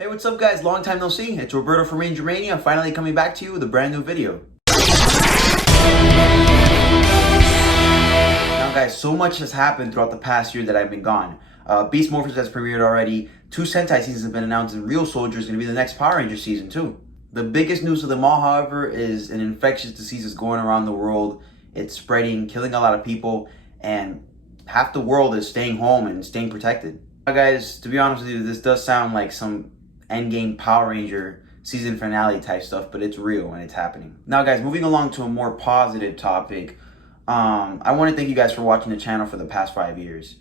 Hey, what's up guys? Long time no see. It's Roberto from RangerMania, finally coming back to you with a brand new video. Now guys, so much has happened throughout the past year that I've been gone. Beast Morphers has premiered already, 2 Sentai seasons have been announced, and Real Soldier is going to be the next Power Ranger season too. The biggest news of them all, however, is an infectious disease is going around the world. It's spreading, killing a lot of people, and half the world is staying home and staying protected. Now guys, to be honest with you, this does sound like some Endgame Power Ranger season finale type stuff, but it's real and it's happening. Now guys, moving along to a more positive topic, I want to thank you guys for watching the channel for the past 5 years.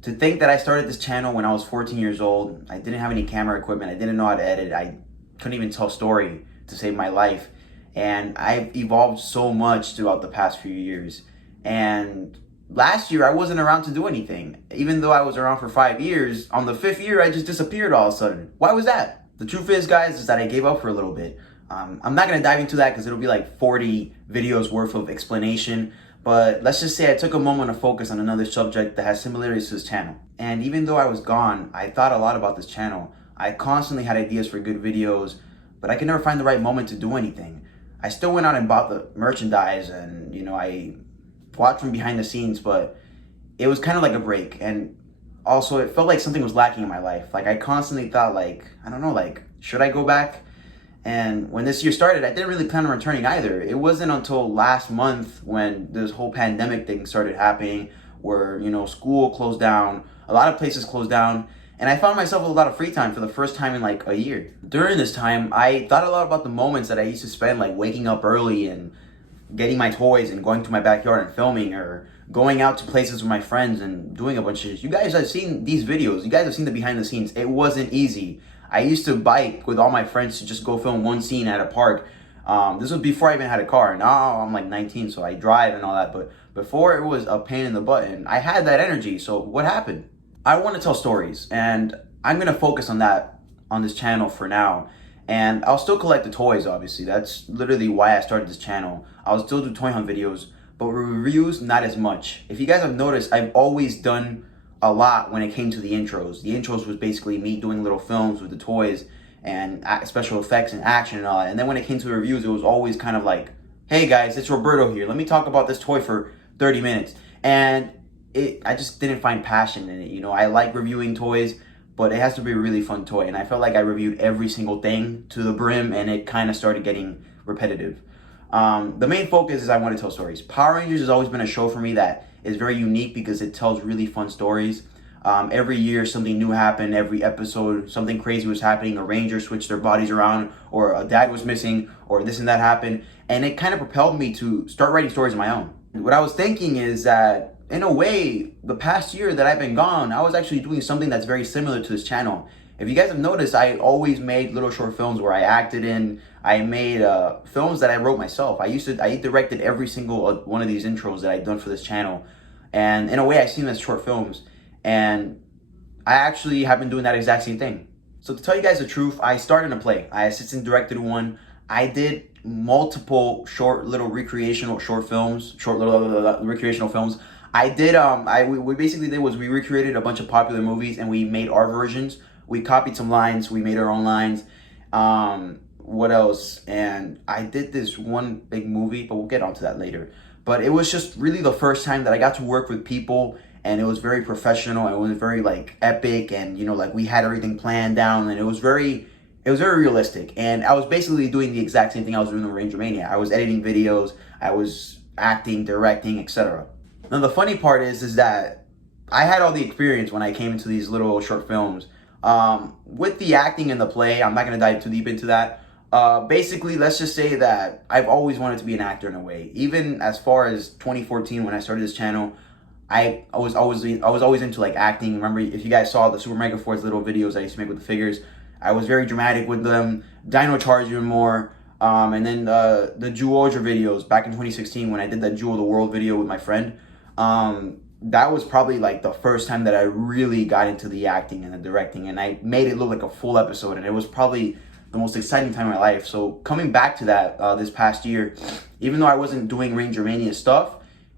To think that I started this channel when I was 14 years old, I didn't have any camera equipment, I didn't know how to edit, I couldn't even tell a story to save my life, and I've evolved so much throughout the past few years. And last year I wasn't around to do anything. Even though I was around for 5 years, on the 5th year I just disappeared all of a sudden. Why was that? The truth is, guys, is that I gave up for a little bit. I'm not going to dive into that because it'll be like 40 videos worth of explanation. But let's just say I took a moment to focus on another subject that has similarities to this channel. And even though I was gone, I thought a lot about this channel. I constantly had ideas for good videos, but I could never find the right moment to do anything. I still went out and bought the merchandise and, I watched from behind the scenes, but it was kind of like a break. And also it felt like something was lacking in my life. Like I constantly thought should I go back? And when this year started, I didn't really plan on returning either. It wasn't until last month when this whole pandemic thing started happening where, school closed down, a lot of places closed down, and I found myself with a lot of free time for the first time in like a year. During this time, I thought a lot about the moments that I used to spend like waking up early and getting my toys and going to my backyard and filming, or going out to places with my friends and doing a bunch of shit. You guys have seen these videos. You guys have seen the behind the scenes. It wasn't easy. I used to bike with all my friends to just go film one scene at a park. This was before I even had a car. Now I'm like 19, so I drive and all that. But before, it was a pain in the butt, and I had that energy. So what happened? I want to tell stories, and I'm going to focus on that on this channel for now. And I'll still collect the toys, obviously. That's literally why I started this channel. I'll still do toy hunt videos, but reviews, not as much. If you guys have noticed, I've always done a lot when it came to the intros. The intros was basically me doing little films with the toys and special effects and action and all that. And then when it came to reviews, it was always kind of like, hey guys, it's Roberto here. Let me talk about this toy for 30 minutes. And I just didn't find passion in it. I like reviewing toys, but it has to be a really fun toy. And I felt like I reviewed every single thing to the brim, and it kind of started getting repetitive. The main focus is I want to tell stories. Power Rangers has always been a show for me that is very unique because it tells really fun stories. Every year something new happened. Every episode something crazy was happening. A ranger switched their bodies around, or a dad was missing, or this and that happened. And it kind of propelled me to start writing stories of my own. What I was thinking is that, in a way, the past year that I've been gone, I was actually doing something that's very similar to this channel. If you guys have noticed, I always made little short films where I acted in. I made films that I wrote myself. I directed every single one of these intros that I've done for this channel. And in a way, I see them as short films. And I actually have been doing that exact same thing. So to tell you guys the truth, I started a play. I assistant directed one. I did multiple short little recreational films. I did, we basically did was we recreated a bunch of popular movies and we made our versions. We copied some lines, we made our own lines. What else? And I did this one big movie, but we'll get onto that later. But it was just really the first time that I got to work with people, and it was very professional, and it was very like epic, and we had everything planned down, and it was very realistic. And I was basically doing the exact same thing I was doing in RangerMania. I was editing videos, I was acting, directing, etc. Now the funny part is that I had all the experience when I came into these little short films. With the acting and the play, I'm not going to dive too deep into that. Basically, let's just say that I've always wanted to be an actor in a way. Even as far as 2014 when I started this channel, I was always into like acting. Remember, if you guys saw the Super Mega Force little videos I used to make with the figures, I was very dramatic with them. Dino Charge even more. And then the Jewel videos back in 2016 when I did that Jewel of the World video with my friend. That was probably like the first time that I really got into the acting and the directing, and I made it look like a full episode, and it was probably the most exciting time of my life. So coming back to that this past year, even though I wasn't doing RangerMania stuff,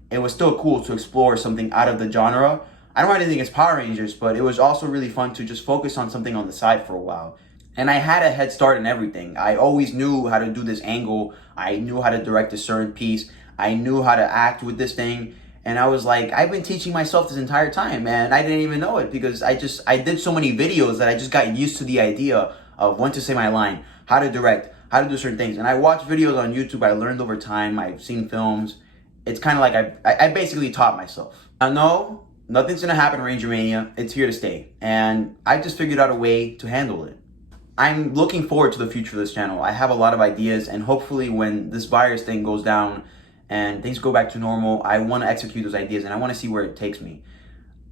it was still cool to explore something out of the genre. I don't have anything against Power Rangers, but it was also really fun to just focus on something on the side for a while. And I had a head start in everything. I always knew how to do this angle. I knew how to direct a certain piece. I knew how to act with this thing. And I was like, I've been teaching myself this entire time, and I didn't even know it because I did so many videos that I just got used to the idea of when to say my line, how to direct, how to do certain things. And I watched videos on YouTube. I learned over time. I've seen films. It's kind of like I basically taught myself. I know nothing's going to happen in RangerMania. It's here to stay. And I just figured out a way to handle it. I'm looking forward to the future of this channel. I have a lot of ideas, and hopefully when this virus thing goes down and things go back to normal, I want to execute those ideas and I want to see where it takes me.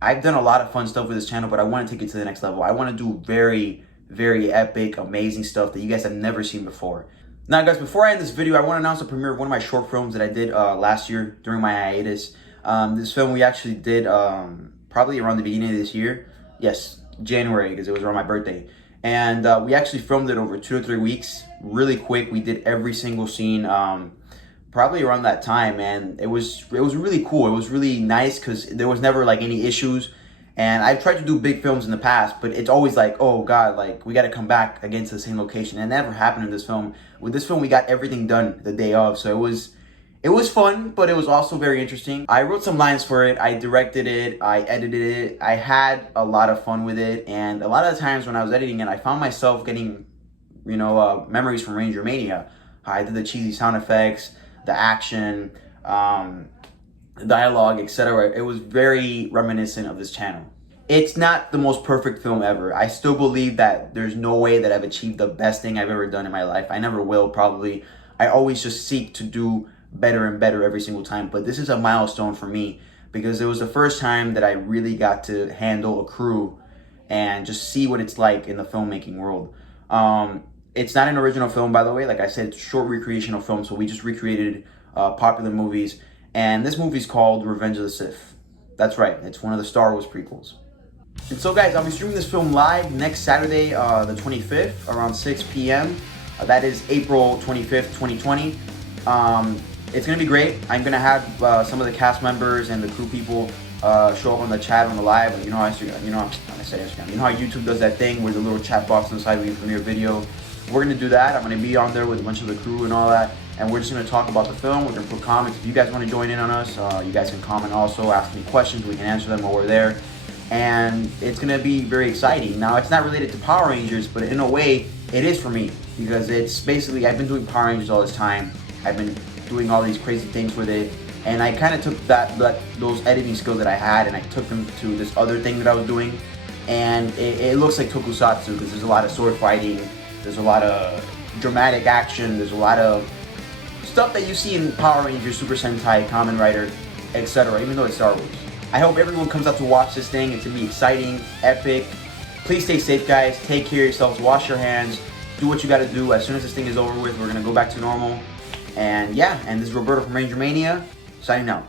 I've done a lot of fun stuff with this channel, but I want to take it to the next level. I want to do very, very epic, amazing stuff that you guys have never seen before. Now guys, before I end this video, I want to announce the premiere of one of my short films that I did last year during my hiatus. This film we actually did probably around the beginning of this year. Yes, January, because it was around my birthday. And we actually filmed it over 2 to 3 weeks, really quick. We did every single scene probably around that time, and it was really cool. It was really nice because there was never like any issues. And I've tried to do big films in the past, but it's always like, oh God, like we got to come back again to the same location. And it never happened in this film. With this film, we got everything done the day of, so it was fun, but it was also very interesting. I wrote some lines for it, I directed it, I edited it, I had a lot of fun with it, and a lot of the times when I was editing it, I found myself getting, memories from RangerMania. I did the cheesy sound effects, the action, dialogue, etc. It was very reminiscent of this channel. It's not the most perfect film ever. I still believe that there's no way that I've achieved the best thing I've ever done in my life. I never will, probably. I always just seek to do better and better every single time. But this is a milestone for me because it was the first time that I really got to handle a crew and just see what it's like in the filmmaking world. It's not an original film, by the way. Like I said, it's a short recreational film. So we just recreated popular movies. And this movie's called Revenge of the Sith. That's right. It's one of the Star Wars prequels. And so guys, I'll be streaming this film live next Saturday, the 25th, around 6 p.m. That is April 25th, 2020. It's going to be great. I'm going to have some of the cast members and the crew people show up on the chat on the live. You know how YouTube does that thing where the little chat box on the side when you premiere video. We're going to do that. I'm going to be on there with a bunch of the crew and all that. And we're just going to talk about the film. We're going to put comments. If you guys want to join in on us, you guys can comment also, ask me questions. We can answer them while we're there. And it's going to be very exciting. Now, it's not related to Power Rangers, but in a way, it is for me. Because it's basically, I've been doing Power Rangers all this time. I've been doing all these crazy things with it. And I kind of took those editing skills that I had and I took them to this other thing that I was doing. And it looks like tokusatsu because there's a lot of sword fighting. There's a lot of dramatic action. There's a lot of stuff that you see in Power Rangers, Super Sentai, Kamen Rider, etc. Even though it's Star Wars. I hope everyone comes out to watch this thing. It's going to be exciting, epic. Please stay safe, guys. Take care of yourselves. Wash your hands. Do what you got to do. As soon as this thing is over with, we're going to go back to normal. And yeah, and this is Roberto from RangerMania, signing out.